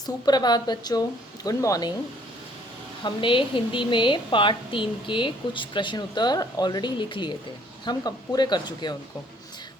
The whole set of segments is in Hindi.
सुप्रभात बच्चों, गुड मॉर्निंग। हमने हिंदी में पार्ट 3 के कुछ प्रश्न उत्तर ऑलरेडी लिख लिए थे। हम पूरे कर चुके हैं उनको।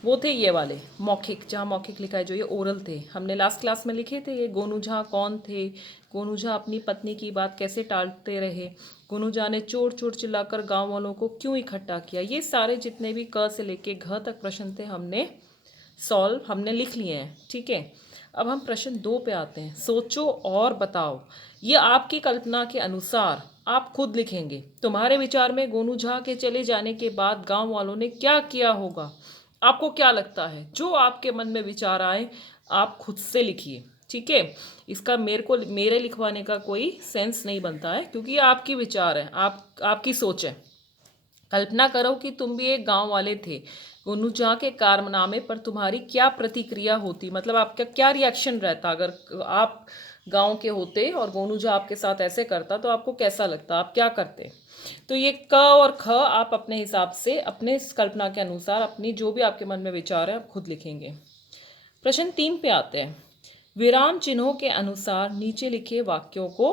वो थे ये वाले मौखिक, जहाँ मौखिक लिखा है, जो ये ओरल थे, हमने लास्ट क्लास में लिखे थे। ये गोनू झा कौन थे, गोनू झा अपनी पत्नी की बात कैसे टालते रहे, गोनू झा ने चोर चोर चिल्लाकर गांव वालों को क्यों इकट्ठा किया, ये सारे जितने भी क से लेके घ तक प्रश्न थे हमने लिख लिए हैं। ठीक है, अब हम प्रश्न 2 पे आते हैं। सोचो और बताओ। ये आपकी कल्पना के अनुसार आप खुद लिखेंगे। तुम्हारे विचार में गोनू झा के चले जाने के बाद गांव वालों ने क्या किया होगा? आपको क्या लगता है? जो आपके मन में विचार आए आप खुद से लिखिए। ठीक है, इसका मेरे लिखवाने का कोई सेंस नहीं बनता है, क्योंकि ये आपकी विचार है, आपकी सोच है। कल्पना करो कि तुम भी एक गांव वाले थे। गोनू झा के कारनामे पर तुम्हारी क्या प्रतिक्रिया होती, मतलब आपका क्या रिएक्शन रहता अगर आप गांव के होते और गोनू झा आपके साथ ऐसे करता, तो आपको कैसा लगता, आप क्या करते? तो ये क और ख आप अपने हिसाब से, अपने कल्पना के अनुसार, अपनी जो भी आपके मन में विचार है आप खुद लिखेंगे। प्रश्न 3 पे आते हैं। विराम चिन्हों के अनुसार नीचे लिखे वाक्यों को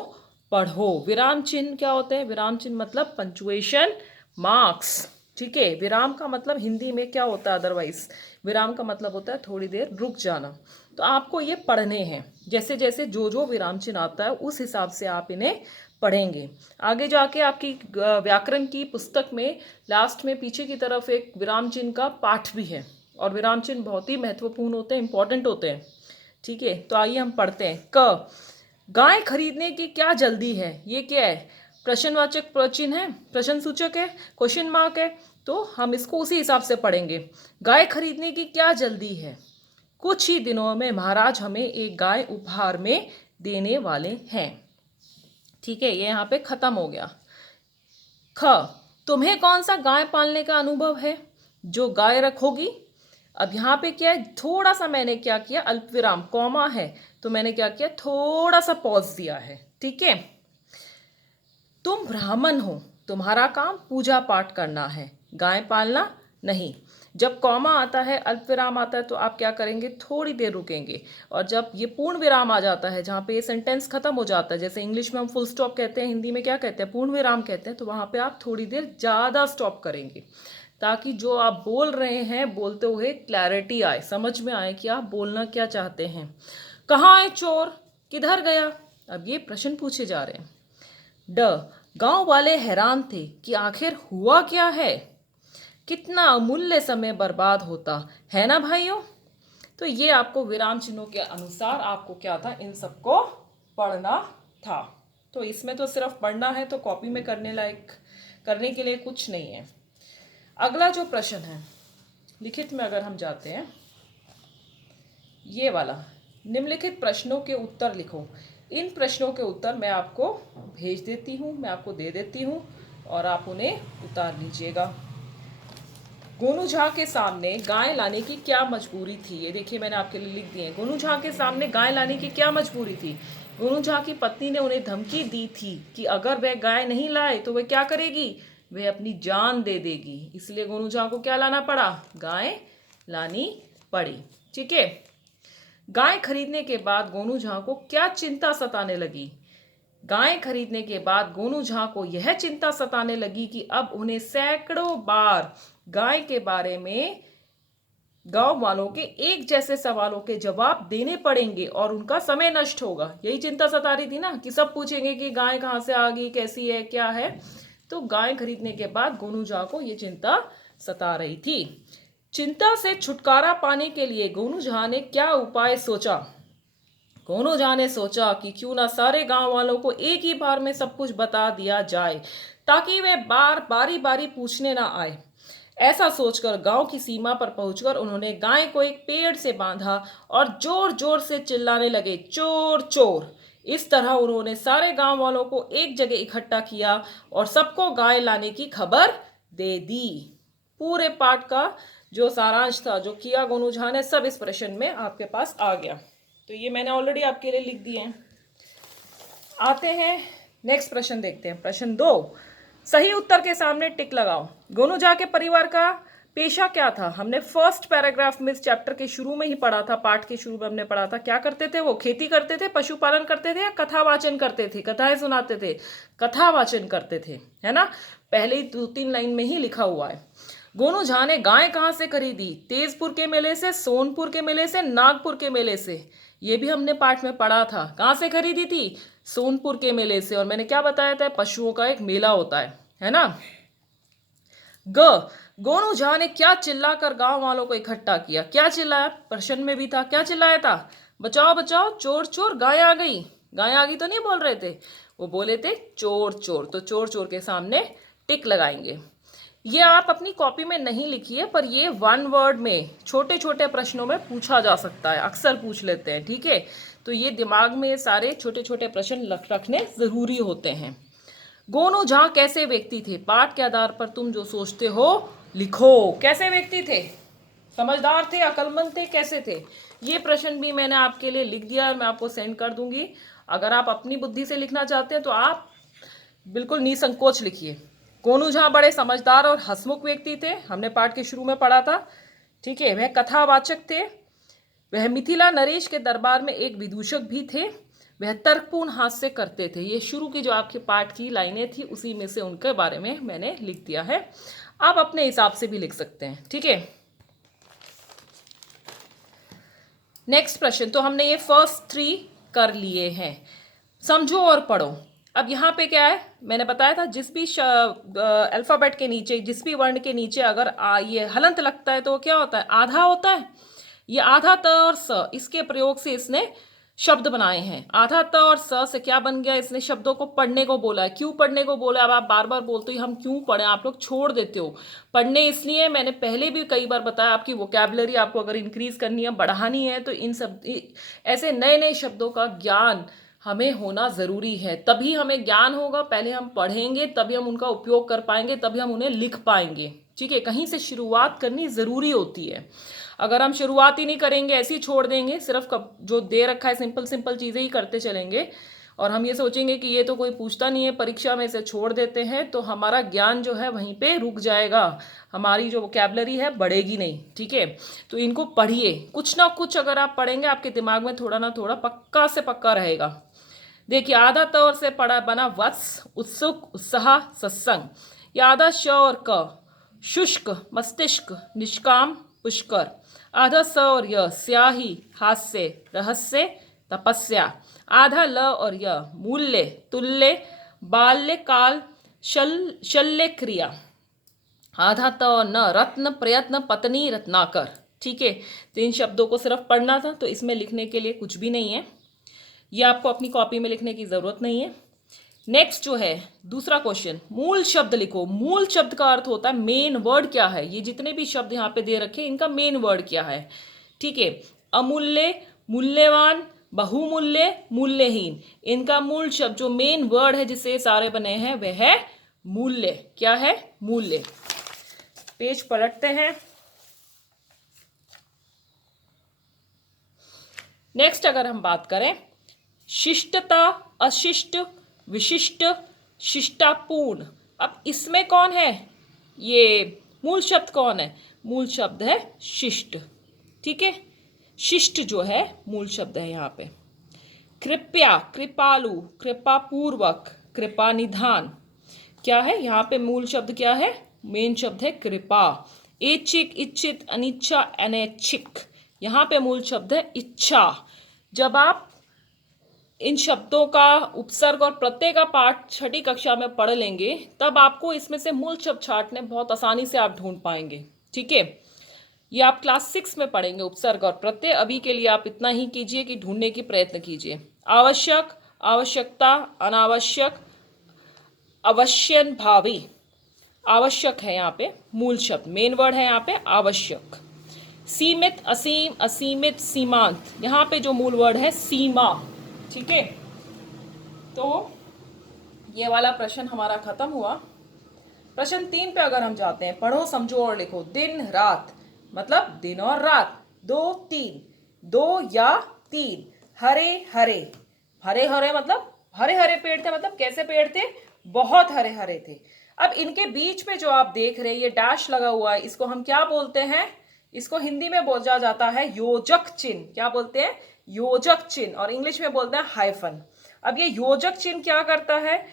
पढ़ो। विराम चिन्ह क्या होते हैं? विराम चिन्ह मतलब पंचुएशन मार्क्स। ठीक है, विराम का मतलब हिंदी में क्या होता है? अदरवाइज विराम का मतलब होता है थोड़ी देर रुक जाना। तो आपको ये पढ़ने हैं, जैसे जैसे जो जो विराम चिन्ह आता है उस हिसाब से आप इन्हें पढ़ेंगे। आगे जाके आपकी व्याकरण की पुस्तक में लास्ट में पीछे की तरफ एक विराम चिन्ह का पाठ भी है, और विराम चिन्ह बहुत ही महत्वपूर्ण होते हैं, इंपॉर्टेंट होते हैं। ठीक है, तो आइए हम पढ़ते हैं। क, गाय खरीदने की क्या जल्दी है? ये क्या है? प्रश्नवाचक प्रचिन्ह है, प्रश्न सूचक है, क्वेश्चन मार्क है, तो हम इसको उसी हिसाब से पढ़ेंगे। गाय खरीदने की क्या जल्दी है? कुछ ही दिनों में महाराज हमें एक गाय उपहार में देने वाले हैं। ठीक है, ये यहाँ पे खत्म हो गया। ख, तुम्हें कौन सा गाय पालने का अनुभव है? जो गाय रखोगी। अब यहाँ पे क्या है, थोड़ा सा मैंने क्या किया, अल्प विराम कॉमा है तो मैंने क्या किया, थोड़ा सा पॉज दिया है। ठीक है, तुम ब्राह्मण हो, तुम्हारा काम पूजा पाठ करना है, गाय पालना नहीं। जब कॉमा आता है, अल्प विराम आता है, तो आप क्या करेंगे, थोड़ी देर रुकेंगे। और जब ये पूर्ण विराम आ जाता है, जहाँ पे ये सेंटेंस खत्म हो जाता है, जैसे इंग्लिश में हम फुल स्टॉप कहते हैं, हिंदी में क्या कहते हैं, पूर्ण विराम कहते हैं, तो वहाँ पे आप थोड़ी देर ज़्यादा स्टॉप करेंगे, ताकि जो आप बोल रहे हैं बोलते हुए क्लैरिटी आए, समझ में आए कि आप बोलना क्या चाहते हैं। कहाँ है चोर, किधर गया? अब ये प्रश्न पूछे जा रहे हैं। ड, गांव वाले हैरान थे कि आखिर हुआ क्या है, कितना अमूल्य समय बर्बाद होता है ना भाइयों। तो ये आपको विराम चिन्हों के अनुसार आपको क्या था, इन सबको पढ़ना था। तो इसमें तो सिर्फ पढ़ना है, तो कॉपी में करने के लिए कुछ नहीं है। अगला जो प्रश्न है, लिखित में अगर हम जाते हैं, ये वाला, निम्नलिखित प्रश्नों के उत्तर लिखो। इन प्रश्नों के उत्तर मैं आपको भेज देती हूँ, मैं आपको दे देती हूँ, और आप उन्हें उतार लीजिएगा। गोनू झा के सामने गाय लाने की क्या मजबूरी थी? ये देखिए मैंने आपके लिए लिख दिए हैं। गोनू झा के सामने गाय लाने की क्या मजबूरी थी? गोनू झा की पत्नी ने उन्हें धमकी दी थी कि अगर वह गाय नहीं लाए तो वह क्या करेगी, वह अपनी जान दे देगी। इसलिए गोनू झा को क्या लाना पड़ा, गाय लानी पड़ी। ठीक है, गाय खरीदने के बाद गोनू झा को क्या चिंता सताने लगी? गाय खरीदने के बाद गोनू झा को यह चिंता सताने लगी कि अब उन्हें सैकड़ों बार गाय के बारे में गांव वालों के एक जैसे सवालों के जवाब देने पड़ेंगे और उनका समय नष्ट होगा। यही चिंता सता रही थी ना, कि सब पूछेंगे कि गाय कहाँ से आ गई, कैसी है, क्या है। तो गाय खरीदने के बाद गोनू झा को ये चिंता सता रही थी। चिंता से छुटकारा पाने के लिए गोनू झा ने क्या उपाय सोचा? गोनू झा ने सोचा कि क्यों ना सारे गांव वालों को एक ही बार में सब कुछ बता दिया जाए, ताकि वे बारी बारी पूछने ना आए। ऐसा सोचकर गांव की सीमा पर पहुंचकर उन्होंने गाय को एक पेड़ से बांधा और जोर जोर से चिल्लाने लगे, चोर चोर। इस तरह उन्होंने सारे गांव वालों को एक जगह इकट्ठा किया और सबको गाय लाने की खबर दे दी। पूरे पाठ का जो सारांश था, जो किया गोनू झा ने, सब इस प्रश्न में आपके पास आ गया। तो ये मैंने ऑलरेडी आपके लिए लिख दिए हैं। आते हैं नेक्स्ट प्रश्न, देखते हैं प्रश्न 2। सही उत्तर के सामने टिक लगाओ। गोनू झा के परिवार का पेशा क्या था, हमने फर्स्ट पैराग्राफ में इस चैप्टर के शुरू में ही पढ़ा था, पाठ के शुरू में हमने पढ़ा था। क्या करते थे वो? खेती करते थे, पशुपालन करते थे, या कथावाचन करते थे, कथाएं सुनाते थे? कथावाचन करते थे, है ना। पहले ही 2-3 लाइन में ही लिखा हुआ है। गोनू झा ने गाय कहाँ से खरीदी? तेजपुर के मेले से, सोनपुर के मेले से, नागपुर के मेले से। ये भी हमने पाठ में पढ़ा था। कहाँ से खरीदी थी? सोनपुर के मेले से। और मैंने क्या बताया था? पशुओं का एक मेला होता है ना। गोनू झा ने क्या चिल्लाकर गांव वालों को इकट्ठा किया? क्या चिल्लाया? प्रश्न में भी था। क्या चिल्लाया था? बचाओ बचाओ, चोर चोर, गाय आ गई। गाय आ गई तो नहीं बोल रहे थे, वो बोले थे चोर चोर। तो चोर चोर के सामने टिक लगाएंगे। ये आप अपनी कॉपी में नहीं लिखिए, पर ये 1 वर्ड में छोटे छोटे प्रश्नों में पूछा जा सकता है, अक्सर पूछ लेते हैं, ठीक है। तो ये दिमाग में सारे छोटे छोटे प्रश्न रखने जरूरी होते हैं। गोनू झा कैसे व्यक्ति थे? पाठ के आधार पर तुम जो सोचते हो लिखो। कैसे व्यक्ति थे? समझदार थे, अक्लमंद थे, कैसे थे? ये प्रश्न भी मैंने आपके लिए लिख दिया और मैं आपको सेंड कर दूंगी। अगर आप अपनी बुद्धि से लिखना चाहते हैं तो आप बिल्कुल निसंकोच लिखिए। गोनू झा बड़े समझदार और हंसमुख व्यक्ति थे, हमने पाठ के शुरू में पढ़ा था, ठीक है। वह कथावाचक थे, वह मिथिला नरेश के दरबार में एक विदूषक भी थे, वह तर्कपूर्ण हास्य करते थे। ये शुरू की जो आपके पाठ की लाइनें थी उसी में से उनके बारे में मैंने लिख दिया है। आप अपने हिसाब से भी लिख सकते हैं, ठीक है। नेक्स्ट प्रश्न, तो हमने ये फर्स्ट 3 कर लिए हैं। समझो और पढ़ो। अब यहाँ पे क्या है, मैंने बताया था जिस भी अल्फाबेट के नीचे, जिस भी वर्ण के नीचे अगर ये हलंत लगता है तो क्या होता है? आधा होता है। ये आधा त और स, इसके प्रयोग से इसने शब्द बनाए हैं। आधा त और स से क्या बन गया? इसने शब्दों को पढ़ने को बोला है। क्यों पढ़ने को बोला? अब आप बार बार बोलते हो हम क्यों पढ़े, आप लोग छोड़ देते हो पढ़ने। इसलिए मैंने पहले भी कई बार बताया, आपकी वोकैबुलरी आपको अगर इंक्रीज करनी है, बढ़ानी है, तो इन सब ऐसे नए नए शब्दों का ज्ञान हमें होना ज़रूरी है। तभी हमें ज्ञान होगा, पहले हम पढ़ेंगे, तभी हम उनका उपयोग कर पाएंगे, तभी हम उन्हें लिख पाएंगे, ठीक है। कहीं से शुरुआत करनी ज़रूरी होती है। अगर हम शुरुआत ही नहीं करेंगे, ऐसे ही छोड़ देंगे, सिर्फ जो दे रखा है सिंपल सिंपल चीज़ें ही करते चलेंगे, और हम ये सोचेंगे कि ये तो कोई पूछता नहीं है, परीक्षा में से छोड़ देते हैं, तो हमारा ज्ञान जो है वहीं पे रुक जाएगा, हमारी जो वोकैबुलरी है बढ़ेगी नहीं, ठीक है। तो इनको पढ़िए, कुछ ना कुछ अगर आप पढ़ेंगे आपके दिमाग में थोड़ा ना थोड़ा पक्का से पक्का रहेगा। देखिए, आधा तौर से पढ़ा बना वत्स, उत्सुक, उत्साह, सत्संग। ये आधा श और क, शुष्क, मस्तिष्क, निष्काम, पुष्कर। आधा स और य, स्याही, हास्य, रहस्य, तपस्या। आधा ल और य, मूल्य, तुल्य, बाल्यकाल, शल्य क्रिया। आधा त और न, रत्न, प्रयत्न, पत्नी, रत्नाकर, ठीक है। तो इन शब्दों को सिर्फ पढ़ना था, तो इसमें लिखने के लिए कुछ भी नहीं है, ये आपको अपनी कॉपी में लिखने की जरूरत नहीं है। नेक्स्ट जो है दूसरा क्वेश्चन, मूल शब्द लिखो। मूल शब्द का अर्थ होता है मेन वर्ड क्या है। ये जितने भी शब्द यहाँ पे दे रखे इनका मेन वर्ड क्या है, ठीक है। अमूल्य, मूल्यवान, बहुमूल्य, मूल्यहीन। इनका मूल शब्द जो मेन वर्ड है जिससे सारे बने हैं वह है मूल्य। क्या है? मूल्य। पेज पलटते हैं। नेक्स्ट अगर हम बात करें, शिष्टता, अशिष्ट, विशिष्ट, शिष्टापूर्ण। अब इसमें कौन है? ये मूल शब्द कौन है? मूल शब्द है शिष्ट, ठीक है। शिष्ट जो है मूल शब्द है यहाँ पे। कृपया, कृपालु, कृपापूर्वक, कृपा निधान। क्या है यहाँ पे मूल शब्द? क्या है? मेन शब्द है कृपा। ऐच्छिक, इच्छित, अनिच्छा, अनैच्छिक। यहाँ पे मूल शब्द है इच्छा। जब आप इन शब्दों का उपसर्ग और प्रत्यय का पाठ 6ठी कक्षा में पढ़ लेंगे तब आपको इसमें से मूल शब्द छांटने बहुत आसानी से आप ढूंढ पाएंगे, ठीक है। ये आप क्लास 6 में पढ़ेंगे उपसर्ग और प्रत्यय। अभी के लिए आप इतना ही कीजिए कि ढूंढने की प्रयत्न कीजिए। आवश्यक, आवश्यकता, अनावश्यक, अवश्यन भावी। आवश्यक है यहाँ पे मूल शब्द, मेन वर्ड है यहाँ पे आवश्यक। सीमित, असीम, असीमित, सीमांत। यहाँ पे जो मूल वर्ड है सीमा, ठीक है। तो ये वाला प्रश्न हमारा खत्म हुआ। प्रश्न 3 पे अगर हम जाते हैं, पढ़ो, समझो और लिखो। दिन रात मतलब दिन और रात। 2 3, 2 या 3। हरे हरे, हरे हरे मतलब हरे हरे पेड़ थे, मतलब कैसे पेड़ थे? बहुत हरे हरे थे। अब इनके बीच में जो आप देख रहे हैं ये डैश लगा हुआ है, इसको हम क्या बोलते हैं? इसको हिंदी में बोला जाता है योजक चिन्ह। क्या बोलते हैं? योजक चिन्ह। और इंग्लिश में बोलते हैं हाइफन। अब ये योजक चिन्ह क्या करता है?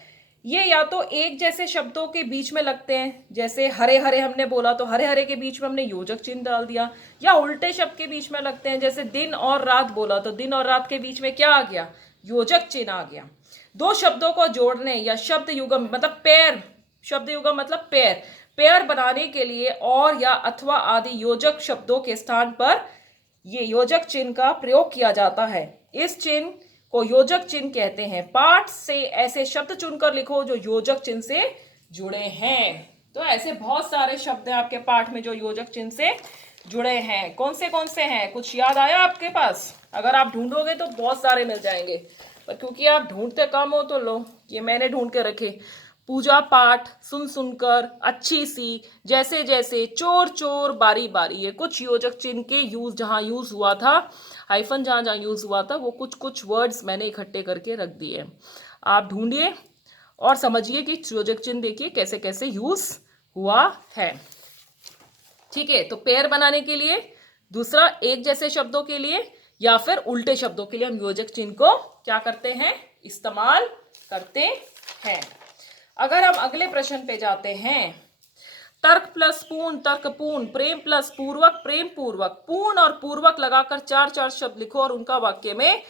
ये या तो एक जैसे शब्दों के बीच में लगते हैं, जैसे हरे हरे हमने बोला तो हरे हरे के बीच में हमने योजक चिन्ह डाल दिया, या उल्टे शब्द के बीच में लगते हैं, जैसे दिन और रात बोला तो दिन और रात के बीच में क्या आ गया? योजक चिन्ह आ गया। दो शब्दों को जोड़ने या शब्द युगम मतलब पेयर, शब्द युगम मतलब पेयर, पेयर बनाने के लिए और या अथवा आदि योजक शब्दों के स्थान पर ये योजक चिन्ह का प्रयोग किया जाता है। इस चिन्ह को योजक चिन्ह कहते हैं। पाठ से ऐसे शब्द चुनकर लिखो जो योजक चिन्ह से जुड़े हैं। तो ऐसे बहुत सारे शब्द हैं आपके पाठ में जो योजक चिन्ह से जुड़े हैं। कौन से हैं? कुछ याद आया आपके पास? अगर आप ढूंढोगे तो बहुत सारे मिल जाएंगे, पर क्योंकि आप ढूंढते कम हो तो लो, ये मैंने ढूंढ के रखे। पूजा पाठ, सुन सुनकर, अच्छी सी, जैसे जैसे, चोर चोर, बारी बारी, ये कुछ योजक चिन्ह के यूज जहाँ यूज हुआ था, हाइफन जहाँ जहाँ यूज हुआ था, वो कुछ कुछ वर्ड्स मैंने इकट्ठे करके रख दिए। आप ढूंढिए और समझिए कि योजक चिन्ह देखिए कैसे कैसे यूज हुआ है। ठीक है, तो पेयर बनाने के लिए, दूसरा एक जैसे शब्दों के लिए या फिर उल्टे शब्दों के लिए हम योजक चिन्ह को क्या करते हैं? इस्तेमाल करते हैं। अगर हम अगले प्रश्न पे जाते हैं, तर्क प्लस पूर्ण तर्कपूर्ण, प्रेम प्लस पूर्वक प्रेम पूर्वक, पूर्ण और पूर्वक लगाकर चार चार शब्द लिखो और उनका वाक्य में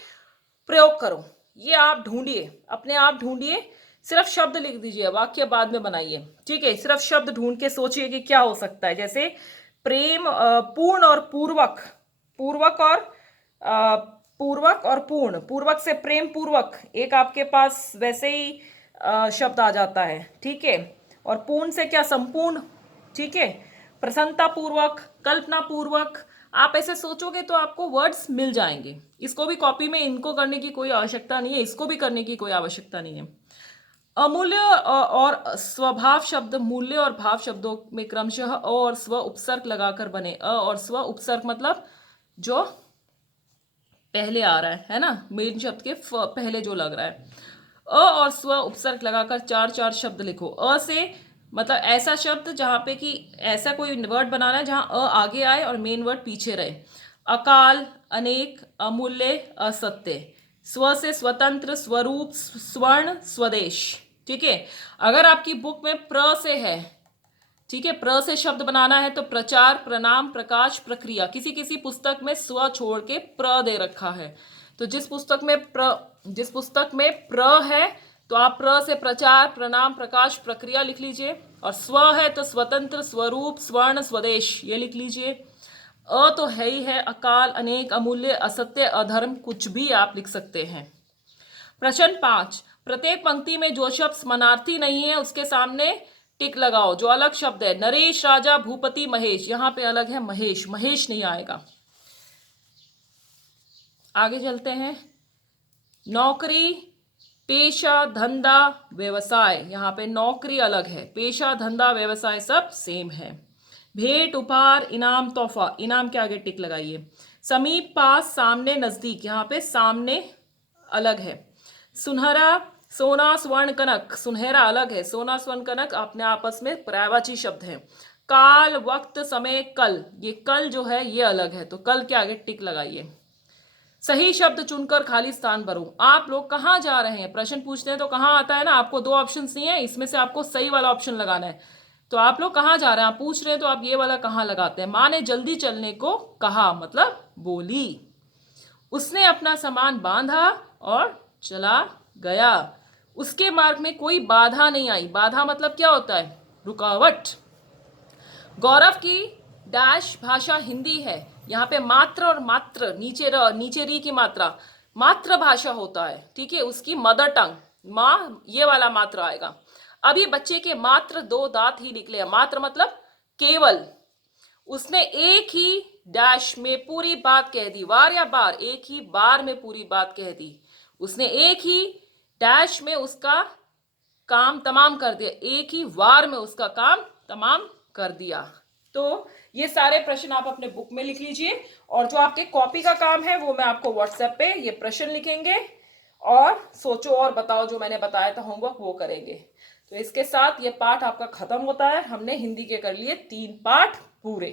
प्रयोग करो। ये आप ढूंढिए, अपने आप ढूंढिए, सिर्फ शब्द लिख दीजिए, वाक्य बाद में बनाइए। ठीक है, सिर्फ शब्द ढूंढ के सोचिए कि क्या हो सकता है। जैसे प्रेम, पूर्ण और पूर्वक, पूर्वक और पूर्वक और पूर्ण, पूर्वक से प्रेम पूर्वक, एक आपके पास वैसे ही शब्द आ जाता है। ठीक है, और पूर्ण से क्या? संपूर्ण। ठीक है, प्रसन्नता पूर्वक, कल्पना पूर्वक, आप ऐसे सोचोगे तो आपको वर्ड्स मिल जाएंगे। इसको भी कॉपी में इनको करने की कोई आवश्यकता नहीं है, इसको भी करने की कोई आवश्यकता नहीं है। अमूल्य और स्वभाव शब्द मूल्य और भाव शब्दों में क्रमशः अ और स्व उपसर्ग लगाकर बने। अ और स्व उपसर्ग मतलब जो पहले आ रहा है ना, मेन शब्द के पहले जो लग रहा है। अ और स्व उपसर्ग लगाकर चार चार शब्द लिखो। अ से मतलब ऐसा शब्द जहाँ पे कि ऐसा कोई वर्ड बनाना है जहाँ अ आगे आए और मेन वर्ड पीछे रहे। अकाल, अनेक, अमूल्य, असत्य। स्व से स्वतंत्र, स्वरूप, स्वर्ण, स्वदेश। ठीक है, अगर आपकी बुक में प्र से है, ठीक है, प्र से शब्द बनाना है तो प्रचार, प्रणाम, प्रकाश, प्रक्रिया। किसी किसी पुस्तक में स्व छोड़ के प्र दे रखा है, तो जिस पुस्तक में प्र है तो आप प्र से प्रचार, प्रणाम, प्रकाश, प्रक्रिया लिख लीजिए। और स्व है तो स्वतंत्र, स्वरूप, स्वर्ण, स्वदेश ये लिख लीजिए। अ तो है ही है, अकाल, अनेक, अमूल्य, असत्य, अधर्म, कुछ भी आप लिख सकते हैं। प्रश्न 5, प्रत्येक पंक्ति में जो शब्द समानार्थी नहीं है उसके सामने टिक लगाओ। जो अलग शब्द है, नरेश, राजा, भूपति, महेश, यहां पे अलग है महेश, महेश नहीं आएगा। आगे चलते हैं। नौकरी, पेशा, धंधा, व्यवसाय, यहाँ पे नौकरी अलग है, पेशा, धंधा, व्यवसाय सब सेम है। भेंट, उपहार, इनाम, तोहफा, इनाम के आगे टिक लगाइए। समीप, पास, सामने, नजदीक, यहाँ पे सामने अलग है। सुनहरा, सोना, स्वर्ण, कनक, सुनहरा अलग है, सोना, स्वर्ण, कनक अपने आपस में पर्यायवाची शब्द है। काल, वक्त, समय, कल, ये कल जो है ये अलग है, तो कल के आगे टिक लगाइए। सही शब्द चुनकर खाली स्थान भरो। आप लोग कहाँ जा रहे हैं? प्रश्न पूछते हैं तो कहाँ आता है ना, आपको दो ऑप्शन नहीं है, इसमें से आपको सही वाला ऑप्शन लगाना है। तो आप लोग कहाँ जा रहे हैं? आप पूछ रहे हैं तो आप ये वाला कहाँ लगाते हैं। माँ ने जल्दी चलने को कहा मतलब बोली। उसने अपना सामान बांधा और चला गया। उसके मार्ग में कोई बाधा नहीं आई। बाधा मतलब क्या होता है? रुकावट। गौरव की डैश भाषा हिंदी है। यहाँ पे मात्र और मात्र, नीचे री की मात्रा, मातृभाषा होता है। ठीक है, उसकी मदर टंग, माँ ये वाला मात्र आएगा। अभी बच्चे के मात्र 2 दांत ही निकले हैं। मात्र मतलब केवल। उसने एक ही डैश में पूरी बात कह दी। वार या बार? एक ही बार में पूरी बात कह दी। उसने एक ही डैश में उसका काम तमाम कर दिया। एक ही वार में उसका काम तमाम कर दिया। तो ये सारे प्रश्न आप अपने बुक में लिख लीजिए, और जो आपके कॉपी का काम है वो मैं आपको व्हाट्सएप पे ये प्रश्न लिखेंगे और सोचो और बताओ, जो मैंने बताया था होमवर्क वो करेंगे। तो इसके साथ ये पाठ आपका खत्म होता है। हमने हिंदी के कर लिए 3 पाठ पूरे।